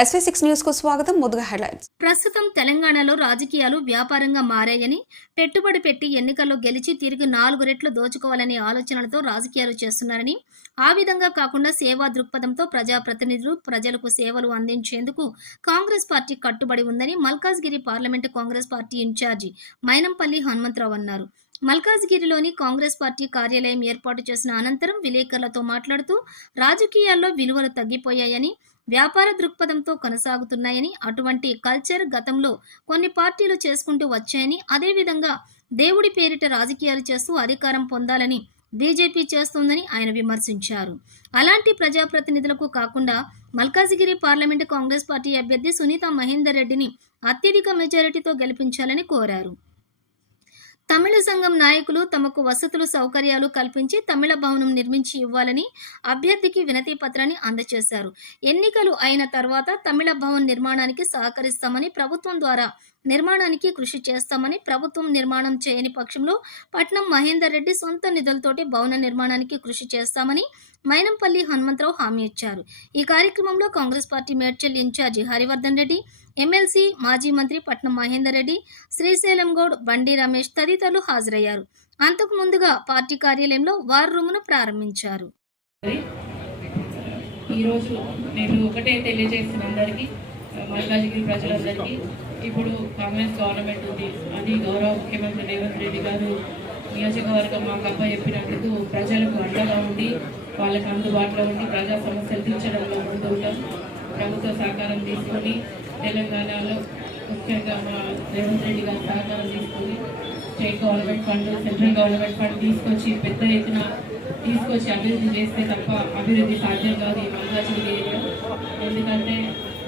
SV6 news కు స్వాగతం. ముందుగా హెడ్లైన్స్. ప్రస్తుతం తెలంగాణలో రాజకీయాలు వ్యాపారంగా మారాయని, పెట్టుబడి పెట్టి ఎన్నికల్లో గెలిచి తిరిగి 4 రెట్లు దోచుకోవాలనే ఆలోచనలతో రాజకీయాలు చేస్తున్నారని, ఆ విధంగా కాకుండా సేవా దృక్పథంతో ప్రజాప్రతినిధులు ప్రజలకు సేవలు అందించేందుకు కాంగ్రెస్ పార్టీ కట్టుబడి ఉందని Malkajgiri parliament Congress party incharge Mynampally Hanumantharao అన్నారు. మల్కాజ్గిరిలోని కాంగ్రెస్ పార్టీ కార్యాలయం ఏర్పాటు చేసిన అనంతరం విలేకరులతో మాట్లాడుతూ రాజకీయాల్లో విలువలు తగ్గిపోయాయని, వ్యాపార దృక్పథంతో కొనసాగుతున్నాయని, అటువంటి కల్చర్ గతంలో కొన్ని పార్టీలు చేసుకుంటూ వచ్చాయని, అదేవిధంగా దేవుడి పేరిట రాజకీయాలు చేస్తూ అధికారం పొందాలని బీజేపీ చేస్తోందని ఆయన విమర్శించారు. అలాంటి ప్రజాప్రతినిధులకు కాకుండా మల్కాజిగిరి పార్లమెంటు కాంగ్రెస్ పార్టీ అభ్యర్థి సునీత మహేందర్ రెడ్డిని అత్యధిక మెజారిటీతో గెలిపించాలని కోరారు. తమిళ సంఘం నాయకులు తమకు వసతులు సౌకర్యాలు కల్పించి తమిళ భవనం నిర్మించి ఇవ్వాలని అభ్యర్థికి వినతి పత్రాన్ని అందజేశారు. ఎన్నికలు అయిన తర్వాత తమిళ భవన్ నిర్మాణానికి సహకరిస్తామని, ప్రభుత్వం ద్వారా నిర్మాణానికి కృషి చేస్తామని, ప్రభుత్వం నిర్మాణం చేయని పక్షంలో పట్నం మహేందర్ రెడ్డి సొంత నిధులతోటి భవన నిర్మాణానికి కృషి చేస్తామని మైనంపల్లి హనుమంతరావు హామీ ఇచ్చారు. ఈ కార్యక్రమంలో Congress party Medchal incharge Harivardhan Reddy, MLC మాజీ మంత్రి పట్నం మహేందర్ రెడ్డి, శ్రీశైలం గౌడ్, బండి రమేష్ తదితరులు హాజరయ్యారు. అంతకు ముందుగా పార్టీ కార్యాలయంలో వార్ రూమును ప్రారంభించారు. ఈరోజు నేను ఒకటే తెలియజేసిన అందరికీ, మల్కాజిగిరి ప్రజలందరికీ, ఇప్పుడు కాంగ్రెస్ గవర్నమెంట్ ఉంది. అది గౌరవ ముఖ్యమంత్రి రేవంత్ రెడ్డి గారు నియోజకవర్గం మాకు అప్ప చెప్పినందుకు ప్రజలకు అండగా ఉండి, వాళ్ళకు అందుబాటులో ఉండి ప్రజా సమస్యలు తీర్చడంలో ముందుంటాం. ప్రభుత్వ సహకారం తీసుకొని తెలంగాణలో ముఖ్యంగా మా రేవంత్ రెడ్డి గారు సహకారం తీసుకొని state government fund, central government fund తీసుకొచ్చి పెద్ద ఎత్తున తీసుకొచ్చి అభివృద్ధి చేస్తే తప్ప అభివృద్ధి సాధ్యం కాదు ఈ మల్కాజిగిరి ఏరియా. ఎందుకంటే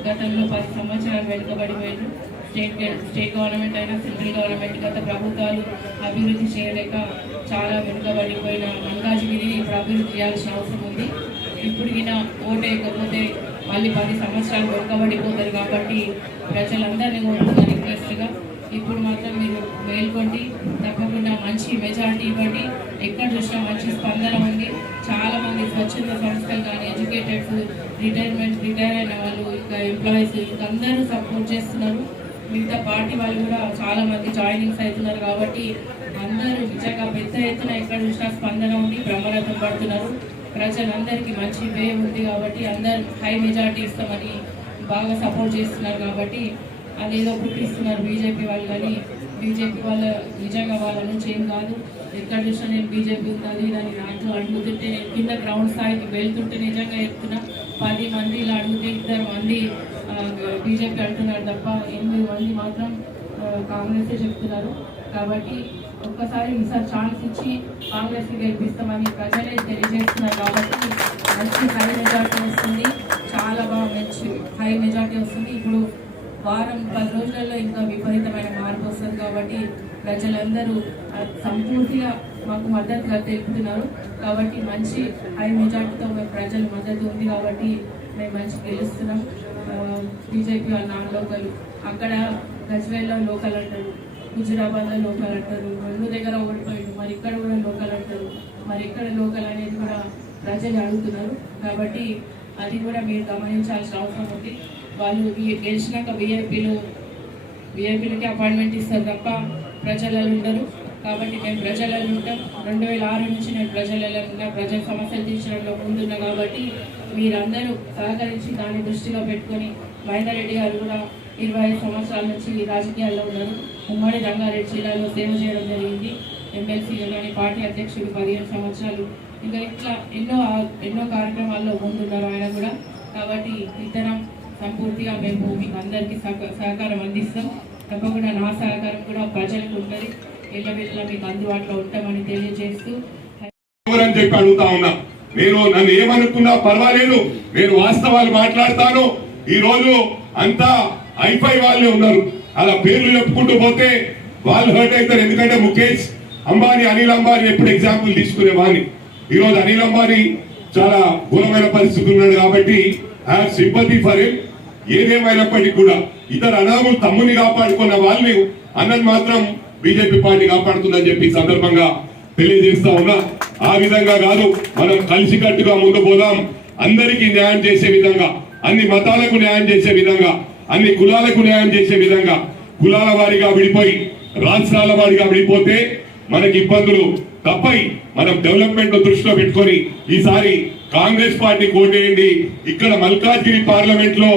గతంలో 10 సంవత్సరాలు వెనుకబడిపోయారు. స్టేట్ గవర్నమెంట్ అయినా సెంట్రల్ గవర్నమెంట్ గత ప్రభుత్వాలు అభివృద్ధి చేయలేక చాలా వెనుకబడిపోయిన మల్కాజిగిరిని ఇప్పుడు అభివృద్ధి చేయాల్సిన అవసరం ఉంది. ఇప్పటికినా ఓటేయకపోతే మళ్ళీ 10 సంవత్సరాలు వెనుకబడిపోతారు. కాబట్టి ప్రజలందరినీ కోరుతున్న రిక్వెస్ట్గా ఇప్పుడు మాత్రం మీరు మేల్కొండి, తప్పకుండా మంచి మెజారిటీ ఇవ్వండి. ఎక్కడ చూసినా మంచి స్పందన ఉంది. చాలామంది స్వచ్ఛంద సంస్థలు కానీ, ఎడ్యుకేటెడ్స్, రిటైర్ అయిన వాళ్ళు, ఇంకా ఎంప్లాయీస్, ఇంకా అందరూ సపోర్ట్ చేస్తున్నారు. మిగతా పార్టీ వాళ్ళు కూడా చాలామంది జాయినింగ్స్ అవుతున్నారు. కాబట్టి అందరూ నిజంగా పెద్ద ఎత్తున ఎక్కడ చూసినా స్పందన ఉంది, బ్రహ్మరథం పడుతున్నారు. ప్రజలందరికీ మంచి వే ఉంది కాబట్టి అందరూ హై మెజారిటీ ఇస్తామని బాగా సపోర్ట్ చేస్తున్నారు. కాబట్టి అదేదో పుట్టిస్తున్నారు బీజేపీ వాళ్ళు. కానీ బీజేపీ వాళ్ళ నిజంగా వాళ్ళ నుంచి ఏం కాదు. ఎక్కడ చూసినా నేను బీజేపీ ఉంది అని నాతో అడుగుతుంటే, నేను కింద గ్రౌండ్ స్థాయికి వెళ్తుంటే నిజంగా చెప్తున్నా, 10 మంది ఇలా అడిగితే 2 మంది బీజేపీ అంటున్నారు తప్ప 8 మంది మాత్రం కాంగ్రెసే చెప్తున్నారు. కాబట్టి ఒక్కసారి ఈసారి ఛాన్స్ ఇచ్చి కాంగ్రెస్కి గెలిపిస్తామని ప్రజలే తెలియజేస్తున్నారు. కాబట్టి మంచి హై మెజార్టీ వస్తుంది, చాలా బాగా మంచి హై మెజార్టీ వస్తుంది. ఇప్పుడు వారం 10 రోజులలో ఇంకా విపరీతమైన మార్పు వస్తుంది. కాబట్టి ప్రజలందరూ సంపూర్తిగా మాకు మద్దతుగా తెలుపుతున్నారు. కాబట్టి మంచి హై మెజార్టీతో మేము ప్రజల మద్దతు ఉంది కాబట్టి మేము మంచి గెలుస్తున్నాం. బీజేపీ వాళ్ళ నాన్ లోకల్, అక్కడ గజ్వేల్లో లోకల్ అంటారు, హుజురాబాద్లో లోకల్ అంటారు, 2 దగ్గర ఓడిపోయాడు, మరి ఇక్కడ కూడా లోకల్ అంటారు. మరి ఇక్కడ లోకల్ అనేది కూడా ప్రజలు అడుగుతున్నారు. కాబట్టి అది కూడా మీరు గమనించాల్సిన అవసరం ఉంది. వాళ్ళు గెలిచినాక వీఐపీలకి అపాయింట్మెంట్ ఇస్తారు తప్ప ప్రజలలో ఉండరు. కాబట్టి మేము ప్రజలలో ఉంటాం. 2006 నుంచి నేను ప్రజలలో ఉన్నా, ప్రజల సమస్యలు తీర్చడంలో ముందున్నా. కాబట్టి మీరందరూ సహకరించి దాన్ని దృష్టిలో పెట్టుకొని, మహేందర్ రెడ్డి గారు కూడా 25 సంవత్సరాల నుంచి రాజకీయాల్లో ఉన్నారు. ఉమ్మడి రంగారెడ్డి జిల్లాలో సేవ చేయడం జరిగింది. ఎమ్మెల్సీగా కానీ పార్టీ అధ్యక్షుడు 15 సంవత్సరాలు, ఇంకా ఇట్లా ఎన్నో కార్యక్రమాల్లో ముందున్నారు ఆయన కూడా. కాబట్టి ఇతరం సంపూర్తిగా మేము మీకు అందరికీ సహకారం అందిస్తాం. తప్పకుండా నా సహకారం కూడా ప్రజలకు ఉంటుంది. ఎల్లవెల్లా మీకు అందుబాటులో ఉంటామని తెలియజేస్తూ చెప్పి అడుగుతా ఉన్నా. నన్ను ఏమనుకున్నా పర్వాలేదు, నేను వాస్తవాలు మాట్లాడతాను. ఈ రోజు అంతా ఐఫై వాళ్ళే ఉన్నారు. అలా పేర్లు చెప్పుకుంటూ పోతే వాళ్ళు హర్ట్ అవుతారు. ఎందుకంటే ముఖేష్ అంబానీ, అనిల్ అంబానీ ఎప్పుడు ఎగ్జాంపుల్ తీసుకునే వాడిని. ఈ రోజు అనిల్ అంబానీ చాలా ఘోరమైన పరిస్థితి ఉన్నాడు. కాబట్టి I have sympathy for him. ఏదేమైనప్పటికీ కూడా ఇతర అనాథులు తమ్ముని కాపాడుకున్న వాళ్ళని అన్నది మాత్రం బీజేపీ పార్టీ కాపాడుతుందని చెప్పి సందర్భంగా తెలియజేస్తా ఉన్నా. ఆ విధంగా కాదు, మనం కలిసికట్టుగా ముందు పోదాం, అందరికీ న్యాయం చేసే విధంగా అన్ని మతాలకు న్యాయం చేసే విధంగా, అన్ని కులాలకు న్యాయం చేసే విధంగా, కులాల వారిగా విడిపోయి రాష్ట్రాల వారిగా విడిపోతే మనకి ఇబ్బందులు తప్పై మనం డెవలప్మెంట్ దృష్టిలో పెట్టుకొని ఈసారి కాంగ్రెస్ పార్టీ కోటేయండి. ఇక్కడ మల్కాజ్గిరి పార్లమెంట్ లో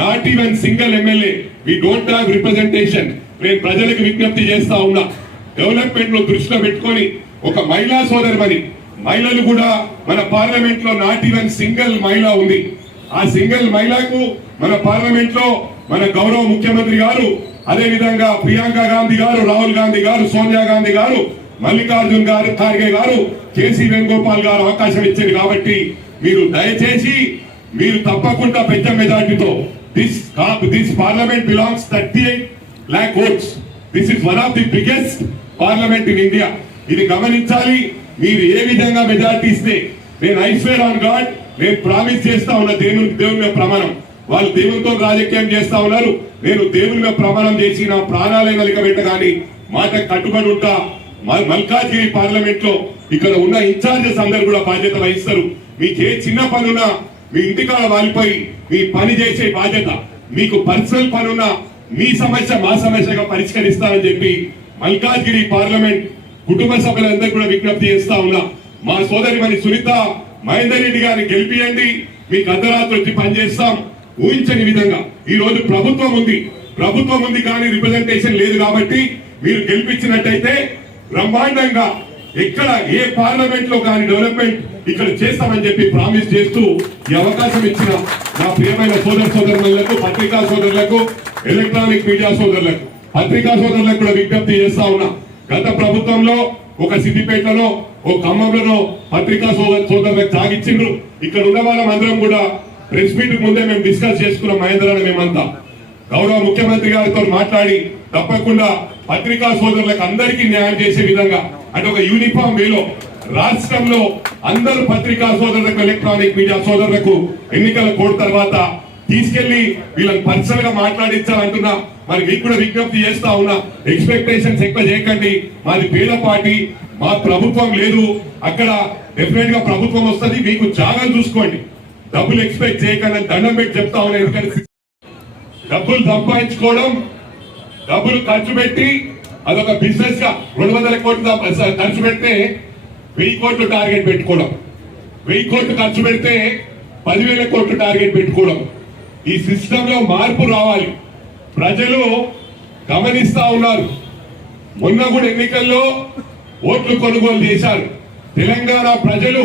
not even single MLA, we don't have representation. నేను ప్రజలకు విజ్ఞప్తి చేస్తా ఉన్నా, డెవలప్మెంట్ లో దృష్టిలో పెట్టుకొని ఒక మహిళా సోదరుమని, మహిళలు కూడా మన పార్లమెంట్ లో నాట్ ఈవెన్ సింగిల్ మహిళ ఉంది. ఆ సింగిల్ మహిళకు మన పార్లమెంట్ లో మన గౌరవ ముఖ్యమంత్రి గారు, అదే విధంగా ప్రియాంక గాంధీ గారు, రాహుల్ గాంధీ గారు, సోనియా గాంధీ గారు, మల్లికార్జున్ గారు, ఖార్గే గారు, కేసీ వేణుగోపాల్ గారు అవకాశం ఇచ్చింది. కాబట్టి మీరు దయచేసి మీరు తప్పకుండా పెద్ద మెజార్టీతో this parliament belongs 38 lakh votes. This is one of the biggest parliament in India. ఇది గమనించాలి. మీరు ఏ విధంగా మెజార్టీ ఇస్తే నేను ఐ స్వేర్ ఆన్ గాడ్, నేను ప్రామిస్ చేస్తా ఉన్నా, దేవుని మీద ప్రమాణం. వాళ్ళు దేవునితో రాజకీయం చేస్తా ఉన్నారు, నేను దేవుని మీద ప్రమాణం చేసి నా ప్రాణాలైన లెక్కబెట్టగాని మాట కట్టుబడి ఉంటా. మల్కాజ్గిరి పార్లమెంట్ లో ఇక్కడ ఉన్న ఇన్ఛార్జెస్ అందరు కూడా బాధ్యత వహిస్తారు. మీకు ఏ చిన్న పనున్నా మీ ఇంటికాడ వాలిపోయి మీ పని చేసే బాధ్యత, మీకు పర్సనల్ పనున్నా మీ సమస్య మా సమస్యగా పరిష్కరిస్తారని చెప్పి మల్కాజ్గిరి పార్లమెంట్ కుటుంబ సభ్యులందరూ కూడా విజ్ఞప్తి చేస్తా ఉన్నా. మా సోదరి మరి సునీత మహేందర్ రెడ్డి గారిని గెలిపియండి, మీకు అర్ధరాత్రి వచ్చి పనిచేస్తాం. ఊహించని విధంగా ఈ రోజు ప్రభుత్వం ఉంది కానీ రిప్రజెంటేషన్ లేదు. కాబట్టి మీరు గెలిపించినట్టయితే బ్రహ్మాండంగా ఎక్కడ ఏ పార్లమెంట్ లో కానీ డెవలప్మెంట్ ఇక్కడ చేస్తామని చెప్పి ప్రామిస్ చేస్తూ ఈ అవకాశం ఇచ్చిన నా ప్రియమైన సోదరులకు, పత్రికా సోదరులకు, ఎలక్ట్రానిక్ మీడియా సోదరులకు, పత్రికా సోదరులకు కూడా విజ్ఞప్తి చేస్తా ఉన్నా. గత ప్రభుత్వంలో ఒక సిద్దిపేటలో, ఒక ఖమ్మంలో పత్రికా సోదరులకు సాగిచ్చిండ్రు. ఇక్కడ ఉన్న వాళ్ళం అందరం కూడా ప్రెస్ మీట్ ముందే మేము డిస్కస్ చేసుకున్నాం. మహేంద్ర మేమంతా గౌరవ ముఖ్యమంత్రి గారితో మాట్లాడి తప్పకుండా పత్రికా సోదరులకు అందరికీ న్యాయం చేసే విధంగా, అంటే ఒక యూనిఫామ్ వేలో రాష్ట్రంలో అందరు పత్రికా సోదరులకు, ఎలక్ట్రానిక్ మీడియా సోదరులకు ఎన్నికల కోడ్ తర్వాత తీసుకెళ్లి వీళ్ళని పర్సనల్ గా మాట్లాడించాలంటున్నా. మరి మీకు కూడా విజ్ఞప్తి చేస్తా ఉన్నా, ఎక్స్పెక్టేషన్స్ ఎక్కువ చేయకండి. మాది పేద పార్టీ, మా ప్రభుత్వం లేదు. అక్కడ డెఫినెట్ గా ప్రభుత్వం వస్తుంది, మీకు జాగ్రత్త చూసుకోండి, డబ్బులు ఎక్స్పెక్ట్ చేయకండి అని దండం పెట్టి చెప్తా ఉన్నా. ఎందుకంటే డబ్బులు సంపాదించుకోవడం, డబ్బులు ఖర్చు పెట్టి అదొక బిజినెస్ గా 200 కోట్లు ఖర్చు పెడితే 1000 కోట్లు టార్గెట్ పెట్టుకోవడం, 1000 కోట్లు ఖర్చు పెడితే 10,000 కోట్లు టార్గెట్ పెట్టుకోవడం. ఈ సిస్టమ్ లో మార్పు రావాలి. ప్రజలు గమనిస్తా ఉన్నారు. మొన్న కూడా ఎన్నికల్లో ఓట్లు కొనుగోలు చేశారు. తెలంగాణ ప్రజలు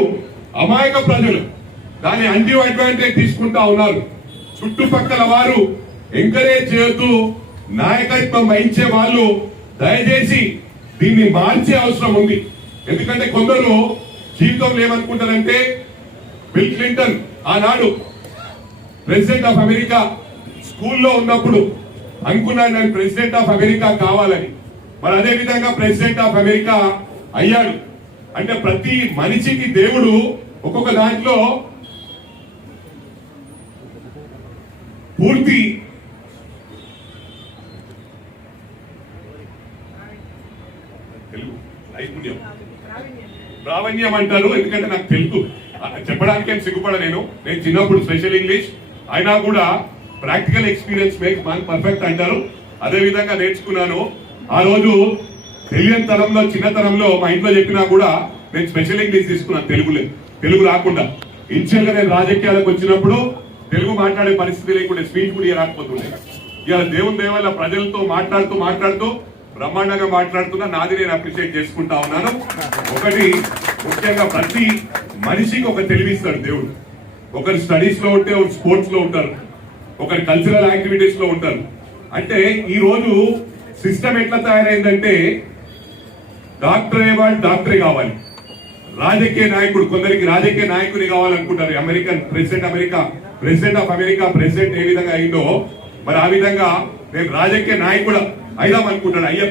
అమాయక ప్రజలు దాన్ని అంటి అడ్వాంటేజ్ తీసుకుంటా ఉన్నారు. చుట్టుపక్కల వారు ఎంకరేజ్ చేస్తూ నాయకత్వం వహించే వాళ్ళు దయచేసి దీన్ని మార్చే అవసరం ఉంది. ఎందుకంటే కొందరు జీవితంలో ఏమనుకుంటారంటే, బిల్ క్లింటన్ ఆనాడు ప్రెసిడెంట్ ఆఫ్ అమెరికా స్కూల్లో ఉన్నప్పుడు అనుకున్నాడు నేను ప్రెసిడెంట్ ఆఫ్ అమెరికా కావాలని. మరి అదే విధంగా ప్రెసిడెంట్ ఆఫ్ అమెరికా అయ్యాడు. అంటే ప్రతి మనిషికి దేవుడు ఒక్కొక్క దాంట్లో పూర్తి ప్రావీణ్యం అంటారు. ఎందుకంటే నాకు తెలుగు చెప్పడానికి ఏం సిగ్గుపడ. నేను చిన్నప్పుడు స్పెషల్ ఇంగ్లీష్ అయినా కూడా practical experience makes man perfect అంటారు. అదే విధంగా నేర్చుకున్నాను. ఆ రోజు తెలియని తరంలో, చిన్నతనంలో మా ఇంట్లో చెప్పినా కూడా నేను స్పెషల్ ఇంగ్లీష్ తీసుకున్నాను. తెలుగు రాకుండా ఇనిషియల్ గా నేను రాజకీయాలకు వచ్చినప్పుడు తెలుగు మాట్లాడే పరిస్థితి లేకుండా స్పీచ్ కూడా రాకపోతుండే. ఇవాళ దేవుని దేవాల ప్రజలతో మాట్లాడుతూ బ్రహ్మాండంగా మాట్లాడుతున్నా. నాది నేను అప్రిషియేట్ చేసుకుంటా ఉన్నాను. ఒకటి ముఖ్యంగా ప్రతి మనిషికి ఒక తెలివిస్తాడు దేవుడు. ఒకరు స్టడీస్ లో ఉంటే, ఒకరు స్పోర్ట్స్ లో ఉంటారు, ఒకరు కల్చరల్ యాక్టివిటీస్ లో ఉంటారు. అంటే ఈ రోజు సిస్టమ్ ఎట్లా తయారైందంటే, డాక్టర్ అయ్యేవాళ్ళు డాక్టరే కావాలి, రాజకీయ నాయకుడు కొందరికి రాజకీయ నాయకుని కావాలనుకుంటారు. ప్రెసిడెంట్ ఆఫ్ అమెరికా ప్రెసిడెంట్ ఏ విధంగా అయిందో మరి ఆ విధంగా నేను రాజకీయ నాయకుడు అయిదాం అనుకుంటాను. అయ్యే